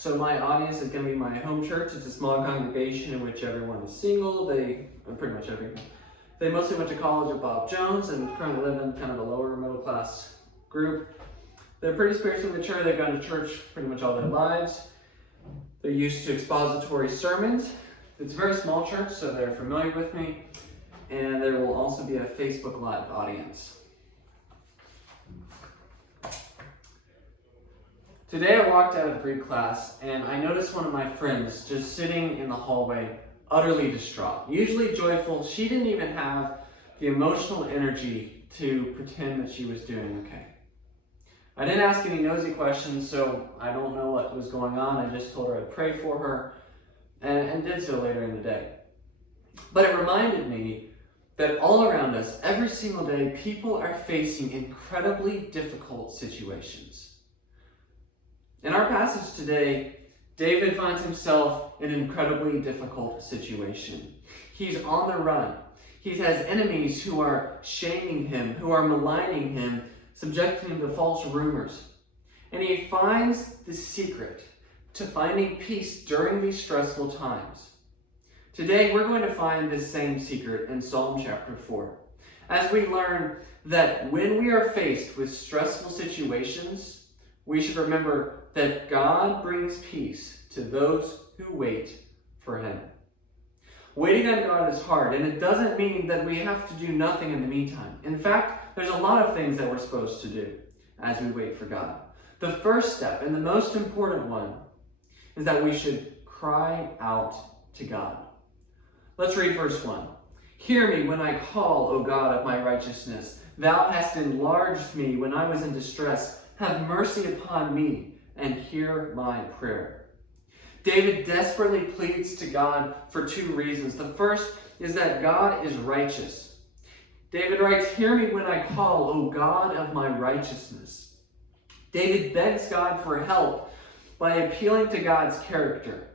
So my audience is going to be my home church. It's a small congregation in which everyone is single. Pretty much everyone. They mostly went to college with Bob Jones and currently live in kind of a lower middle class group. They're pretty spiritually mature. They've gone to church pretty much all their lives. They're used to expository sermons. It's a very small church, so they're familiar with me. And there will also be a Facebook Live audience. Today I walked out of Greek class and I noticed one of my friends just sitting in the hallway, utterly distraught. Usually joyful, she didn't even have the emotional energy to pretend that she was doing okay. I didn't ask any nosy questions, so I don't know what was going on. I just told her I'd pray for her and did so later in the day. But it reminded me that all around us, every single day, people are facing incredibly difficult situations. In our passage today, David finds himself in an incredibly difficult situation. He's on the run. He has enemies who are shaming him, who are maligning him, subjecting him to false rumors. And he finds the secret to finding peace during these stressful times. Today, we're going to find this same secret in Psalm chapter 4, as we learn that when we are faced with stressful situations, we should remember that God brings peace to those who wait for him. Waiting on God is hard, and it doesn't mean that we have to do nothing in the meantime. In fact, there's a lot of things that we're supposed to do as we wait for God. The first step, and the most important one, is that we should cry out to God. Let's read verse 1. Hear me when I call, O God of my righteousness. Thou hast enlarged me when I was in distress. Have mercy upon me and hear my prayer. David desperately pleads to God for two reasons. The first is that God is righteous. David writes, hear me when I call, O God of my righteousness. David begs God for help by appealing to God's character.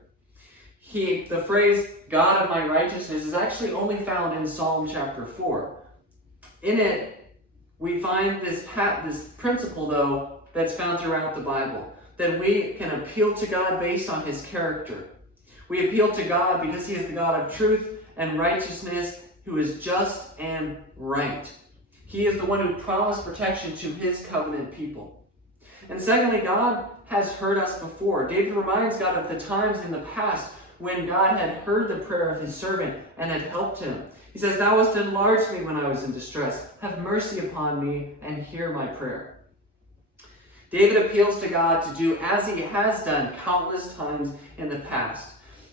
The phrase, God of my righteousness, is actually only found in Psalm chapter 4. In it, we find this principle, though, that's found throughout the Bible, that we can appeal to God based on his character. We appeal to God because he is the God of truth and righteousness, who is just and right. He is the one who promised protection to his covenant people. And secondly, God has heard us before. David reminds God of the times in the past when God had heard the prayer of his servant and had helped him. He says, thou hast enlarged me when I was in distress. Have mercy upon me and hear my prayer. David appeals to God to do as he has done countless times in the past.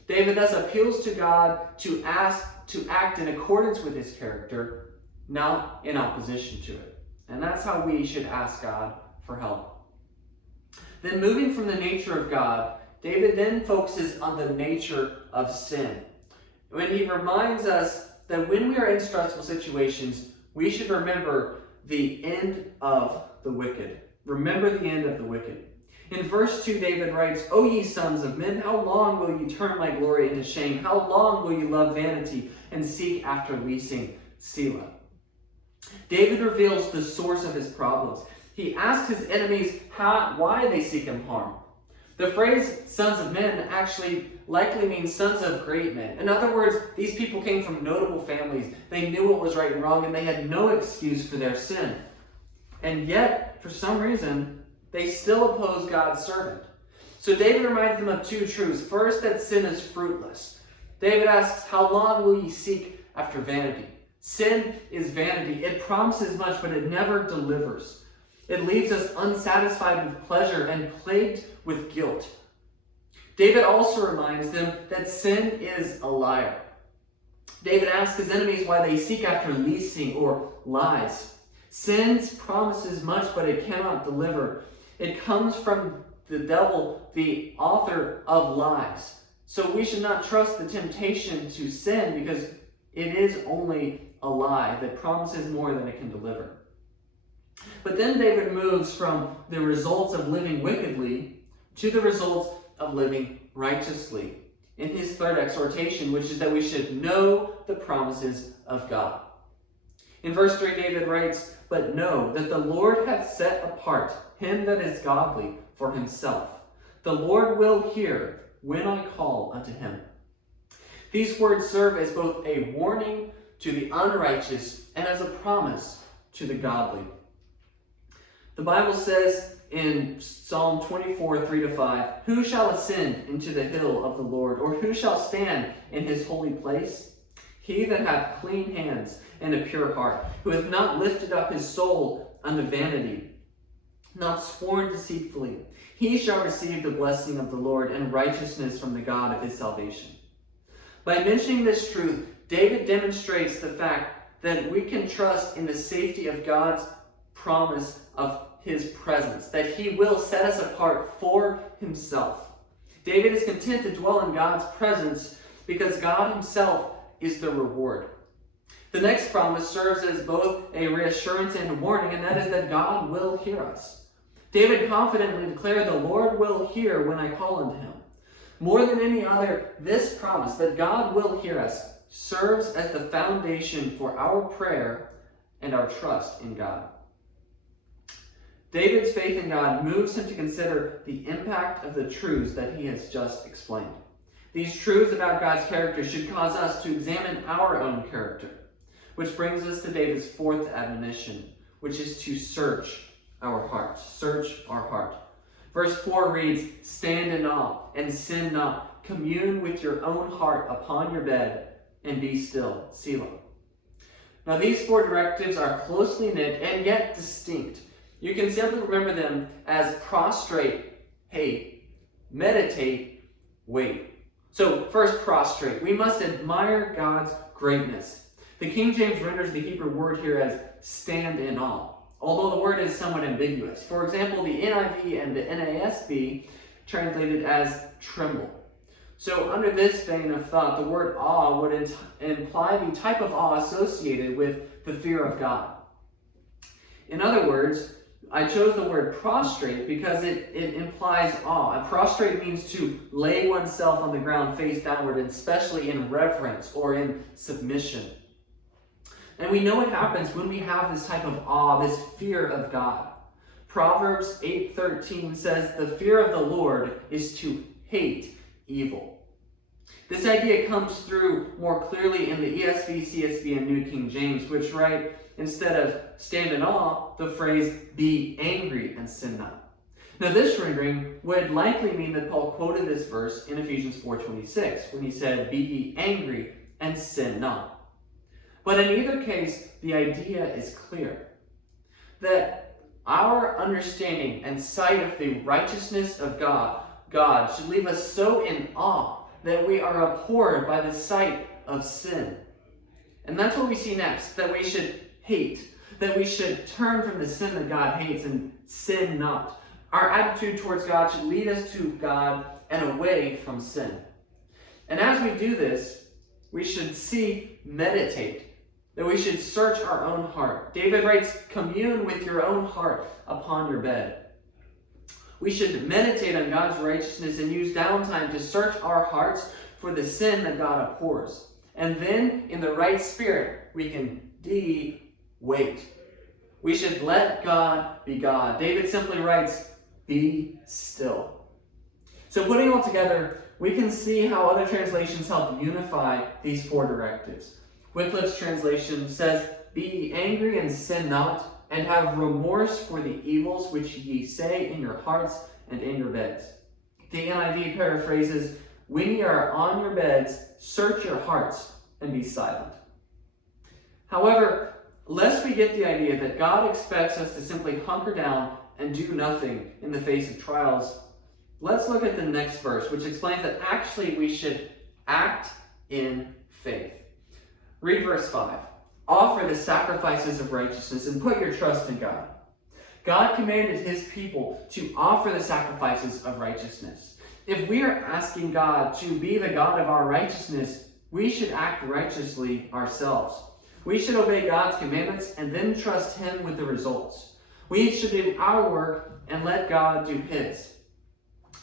David thus appeals to God to act in accordance with his character, not in opposition to it. And that's how we should ask God for help. Then moving from the nature of God, David then focuses on the nature of sin. When he reminds us that when we are in stressful situations, we should remember the end of the wicked. Remember the end of the wicked. In verse 2, David writes, O ye sons of men, how long will ye turn my glory into shame? How long will ye love vanity and seek after leasing? Selah. David reveals the source of his problems. He asks his enemies why they seek him harm. The phrase sons of men actually likely means sons of great men. In other words, these people came from notable families. They knew what was right and wrong, and they had no excuse for their sin. And yet, for some reason, they still oppose God's servant. So David reminds them of two truths. First, that sin is fruitless. David asks, how long will ye seek after vanity? Sin is vanity. It promises much, but it never delivers. It leaves us unsatisfied with pleasure and plagued with guilt. David also reminds them that sin is a liar. David asks his enemies why they seek after leasing or lies. Sin promises much, but it cannot deliver. It comes from the devil, the author of lies. So we should not trust the temptation to sin because it is only a lie that promises more than it can deliver. But then David moves from the results of living wickedly to the results of living righteously in his third exhortation, which is that we should know the promises of God. In verse 3, David writes, But know that the Lord hath set apart him that is godly for himself. The Lord will hear when I call unto him. These words serve as both a warning to the unrighteous and as a promise to the godly. The Bible says in Psalm 24, 3-5, "Who shall ascend into the hill of the Lord, or who shall stand in his holy place? He that hath clean hands and a pure heart, who hath not lifted up his soul unto vanity, not sworn deceitfully, he shall receive the blessing of the Lord and righteousness from the God of his salvation." By mentioning this truth, David demonstrates the fact that we can trust in the safety of God's promise of his presence, that he will set us apart for himself. David is content to dwell in God's presence because God himself is the reward. The next promise serves as both a reassurance and a warning, and that is that God will hear us. David confidently declared, "The Lord will hear when I call unto him." More than any other, this promise that God will hear us serves as the foundation for our prayer and our trust in God. David's faith in God moves him to consider the impact of the truths that he has just explained. These truths about God's character should cause us to examine our own character, which brings us to David's fourth admonition, which is to search our hearts. Search our heart. Verse 4 reads, "Stand in awe and sin not. Commune with your own heart upon your bed and be still." Selah. Now these four directives are closely knit and yet distinct. You can simply remember them as prostrate, hate, meditate, wait. So first, prostrate. We must admire God's greatness. The King James renders the Hebrew word here as stand in awe, although the word is somewhat ambiguous. For example, the NIV and the NASB translated as tremble. So under this vein of thought, the word awe would imply the type of awe associated with the fear of God. In other words, I chose the word prostrate because it implies awe. And prostrate means to lay oneself on the ground face downward, especially in reverence or in submission. And we know what happens when we have this type of awe, this fear of God. Proverbs 8:13 says, "The fear of the Lord is to hate evil." This idea comes through more clearly in the ESV, CSB, and New King James, which write, instead of stand in awe, the phrase "be angry and sin not." Now this rendering would likely mean that Paul quoted this verse in Ephesians 4:26 when he said, "Be ye angry and sin not." But in either case, the idea is clear. That our understanding and sight of the righteousness of God should leave us so in awe that we are abhorred by the sight of sin. And that's what we see next, that we should hate, that we should turn from the sin that God hates and sin not. Our attitude towards God should lead us to God and away from sin. And as we do this, we should meditate, that we should search our own heart. David writes, "Commune with your own heart upon your bed." We should meditate on God's righteousness and use downtime to search our hearts for the sin that God abhors. And then, in the right spirit, we can wait. We should let God be God. David simply writes, "Be still." So putting it all together, we can see how other translations help unify these four directives. Wycliffe's translation says, "Be ye angry and sin not, and have remorse for the evils which ye say in your hearts and in your beds." The NIV paraphrases, "When ye are on your beds, search your hearts and be silent." However, lest we get the idea that God expects us to simply hunker down and do nothing in the face of trials, let's look at the next verse, which explains that actually we should act in faith. Read verse 5. "Offer the sacrifices of righteousness and put your trust in God." God commanded his people to offer the sacrifices of righteousness. If we are asking God to be the God of our righteousness, we should act righteously ourselves. We should obey God's commandments and then trust him with the results. We should do our work and let God do his.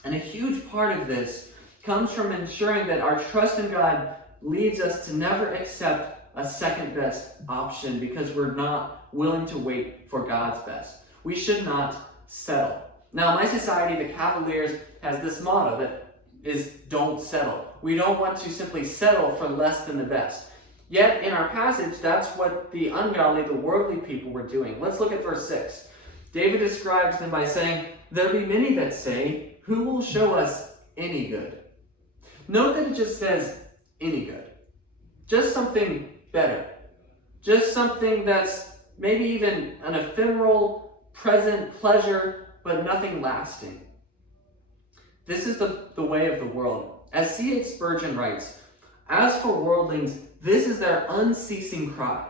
And a huge part of this comes from ensuring that our trust in God leads us to never accept a second best option because we're not willing to wait for God's best. We should not settle. Now, in my society, the Cavaliers has this motto that is, don't settle. We don't want to simply settle for less than the best. Yet, in our passage, that's what the ungodly, the worldly people were doing. Let's look at verse 6. David describes them by saying, there be many that say, who will show us any good? Note that it just says any good. Just something better. Just something that's maybe even an ephemeral, present pleasure, but nothing lasting. This is the way of the world. As C.H. Spurgeon writes, as for worldlings, this is their unceasing cry.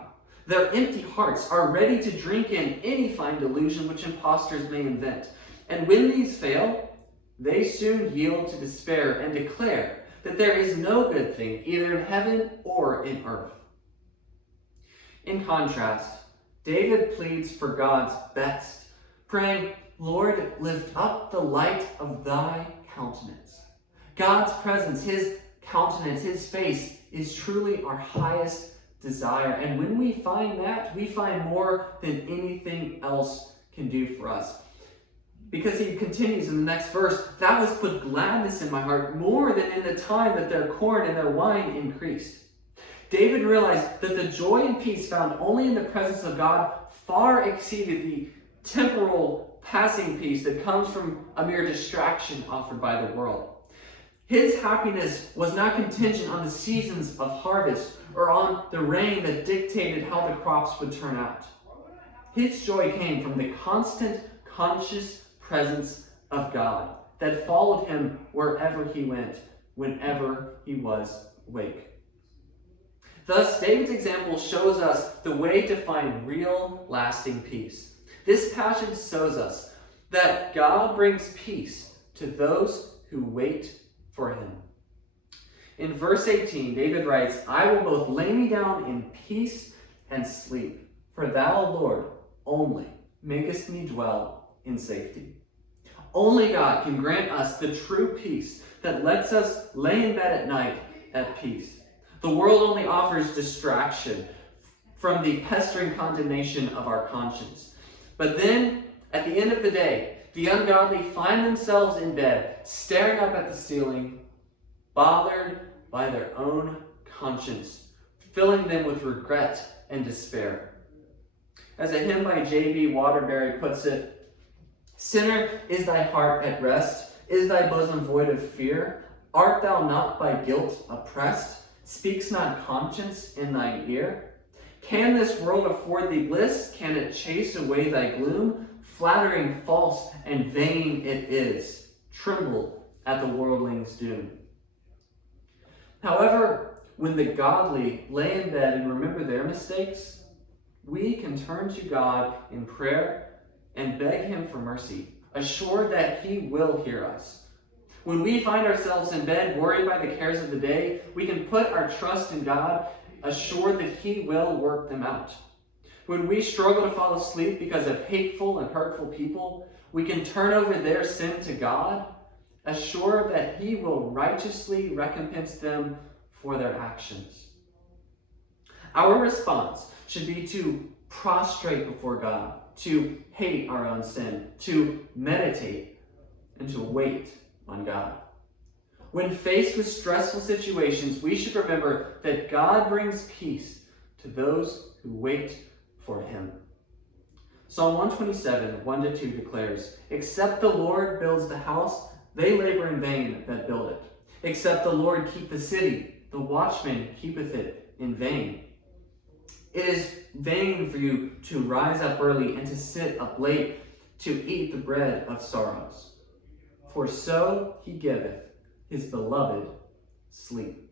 Their empty hearts are ready to drink in any fine delusion which impostors may invent. And when these fail, they soon yield to despair and declare that there is no good thing either in heaven or in earth. In contrast, David pleads for God's best, praying, Lord, lift up the light of thy countenance. God's presence, his countenance, his face is truly our highest desire. And when we find that, we find more than anything else can do for us. Because he continues in the next verse, that was put gladness in my heart more than in the time that their corn and their wine increased. David realized that the joy and peace found only in the presence of God far exceeded the temporal passing peace that comes from a mere distraction offered by the world. His happiness was not contingent on the seasons of harvest or on the rain that dictated how the crops would turn out. His joy came from the constant, conscious presence of God that followed him wherever he went, whenever he was awake. Thus, David's example shows us the way to find real, lasting peace. This passage shows us that God brings peace to those who wait for him. In verse 18, David writes, I will both lay me down in peace and sleep, for thou, Lord, only makest me dwell in safety. Only God can grant us the true peace that lets us lay in bed at night at peace. The world only offers distraction from the pestering condemnation of our conscience. But then, at the end of the day, the ungodly find themselves in bed, staring up at the ceiling, bothered by their own conscience, filling them with regret and despair. As a hymn by J.B. Waterbury puts it, Sinner, is thy heart at rest? Is thy bosom void of fear? Art thou not by guilt oppressed? Speaks not conscience in thine ear? Can this world afford thee bliss? Can it chase away thy gloom? Flattering, false, and vain it is. Tremble at the worldling's doom. However, when the godly lay in bed and remember their mistakes, we can turn to God in prayer and beg him for mercy, assured that he will hear us. When we find ourselves in bed, worried by the cares of the day, we can put our trust in God, assured that he will work them out. When we struggle to fall asleep because of hateful and hurtful people, we can turn over their sin to God, assured that he will righteously recompense them for their actions. Our response should be to prostrate before God, to hate our own sin, to meditate, and to wait on God. When faced with stressful situations, we should remember that God brings peace to those who wait for him. Psalm 127, 1-2 declares, Except the Lord builds the house, they labor in vain that build it. Except the Lord keep the city, the watchman keepeth it in vain. It is vain for you to rise up early and to sit up late to eat the bread of sorrows. For so he giveth his beloved sleep.